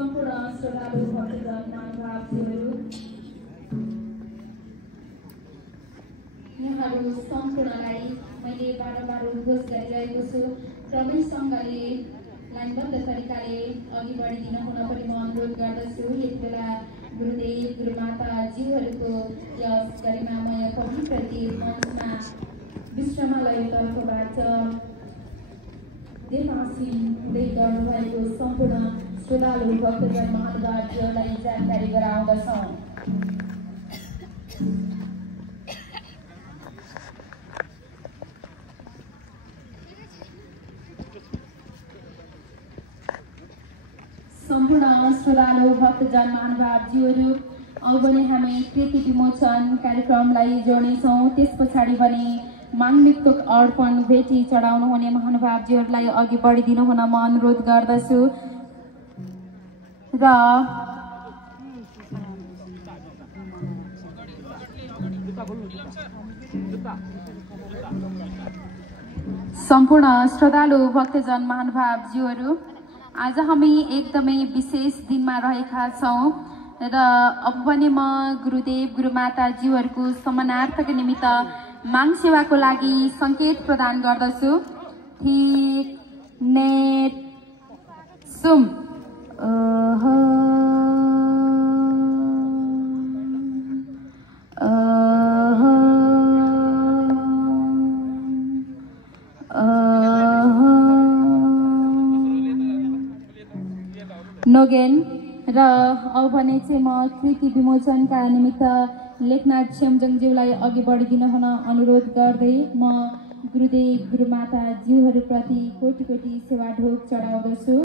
सम्पूर्ण श्रोतालु भक्तजन महानुभावहरू यहाँहरू सम्पूर्णलाई मैले बारम्बार उद्घोष गरिरहेको छु। क्रमैसँगले लाइनबद्ध तरिकाले अघि बढिदिन हुन पनि म अनुरोध गर्दछु। यति बेला गुरुदेव गुरुमाताज्यूहरूको यस गरिमामय पवित्र देव मञ्चमा विश्रामालयतर्फबाट देवासीन हुँदै गर्नुभएको सम्पूर्ण श्रोतालु भक्तजन महानुभावहरूलाई जानकारी गराउँदछौँ। सम्पूर्ण श्रोतालु भक्तजन महानुभावज्यूहरू अब भने हामी कृति विमोचन कार्यक्रमलाई जोड्नेछौँ। त्यस पछाडि भने माङ्मिक्तोक अर्पण भेटी चढाउनु हुने महानुभावज्यूहरूलाई अघि बढिदिनु हुन म अनुरोध गर्दछु। र सम्पूर्ण श्रोतालु भक्तजन महानुभावज्यूहरू आज हामी एकदमै विशेष दिनमा रहेका छौँ र अब पनि म गुरुदेव गुरुमाताज्यूहरूको सम्मानार्थक निमित्त माङ सेवाको लागि सङ्केत प्रदान गर्दछु। ठिक नेट सुम नोगेन र अब भने चाहिँ म कृति विमोचनका निमित्त लेखनाथ छेम्जङज्यूलाई अघि बढिदिन हुन अनुरोध गर्दै म गुरुदेव गुरुमाताज्यूहरूप्रति कोटि कोटि सेवा ढोक चढाउँदछु।